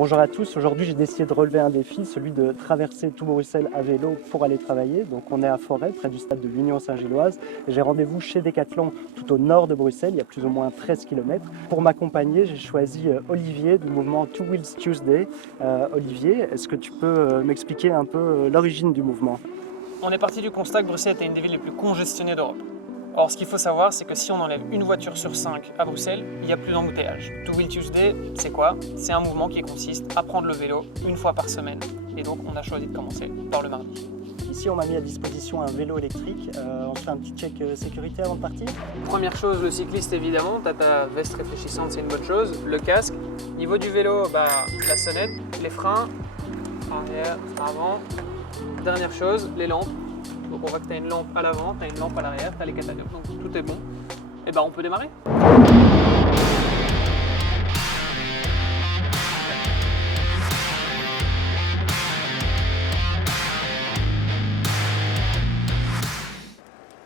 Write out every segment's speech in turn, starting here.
Bonjour à tous, aujourd'hui j'ai décidé de relever un défi, celui de traverser tout Bruxelles à vélo pour aller travailler. Donc on est à Forêt, près du stade de l'Union Saint-Gilloise. J'ai rendez-vous chez Decathlon tout au nord de Bruxelles, il y a plus ou moins 13 km. Pour m'accompagner, j'ai choisi Olivier du mouvement Two Wheels Tuesday. Olivier, est-ce que tu peux m'expliquer un peu l'origine du mouvement? On est parti du constat que Bruxelles était une des villes les plus congestionnées d'Europe. Or, ce qu'il faut savoir, c'est que si on enlève une voiture sur 5 à Bruxelles, il n'y a plus d'embouteillage. Two Wheel Tuesday, c'est quoi? C'est un mouvement qui consiste à prendre le vélo une fois par semaine. Et donc, on a choisi de commencer par le mardi. Ici, on m'a mis à disposition un vélo électrique. On se fait un petit check sécurité avant de partir? Première chose, le cycliste évidemment, tu as ta veste réfléchissante, c'est une bonne chose. Le casque. Niveau du vélo, la sonnette, les freins, arrière, avant. Dernière chose, les lampes. Donc on voit que tu as une lampe à l'avant, tu as une lampe à l'arrière, tu as les catalogues, donc tout est bon. Et on peut démarrer.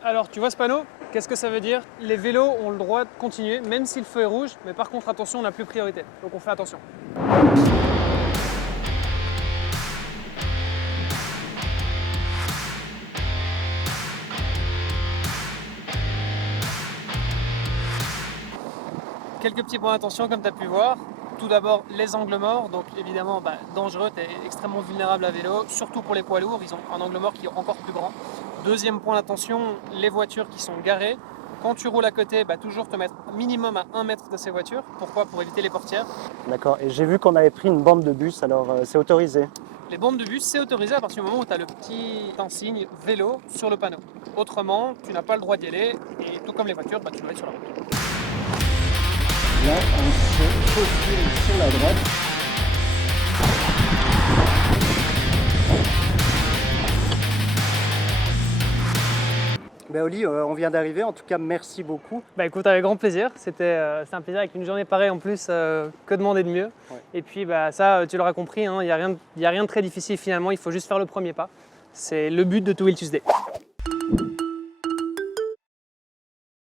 Alors tu vois ce panneau? Qu'est-ce que ça veut dire? Les vélos ont le droit de continuer, même si le feu est rouge, mais par contre attention, on n'a plus priorité. Donc on fait attention. Quelques petits points d'attention comme tu as pu voir. Tout d'abord les angles morts, donc évidemment dangereux, tu es extrêmement vulnérable à vélo, surtout pour les poids lourds, ils ont un angle mort qui est encore plus grand. Deuxième point d'attention, les voitures qui sont garées. Quand tu roules à côté, toujours te mettre minimum à 1 mètre de ces voitures. Pourquoi? Pour éviter les portières. D'accord, et j'ai vu qu'on avait pris une bande de bus, alors c'est autorisé? Les bandes de bus, c'est autorisé à partir du moment où tu as le petit insigne vélo sur le panneau. Autrement, tu n'as pas le droit d'y aller, et tout comme les voitures, tu dois être sur la route. Là, on se faufile sur la droite. Oli, on vient d'arriver, en tout cas merci beaucoup. Écoute, avec grand plaisir, c'était un plaisir avec une journée pareille en plus, que demander de mieux. Ouais. Et puis ça, tu l'auras compris, il n'y a rien de très difficile finalement, il faut juste faire le premier pas. C'est le but de Two Wheel Tuesday.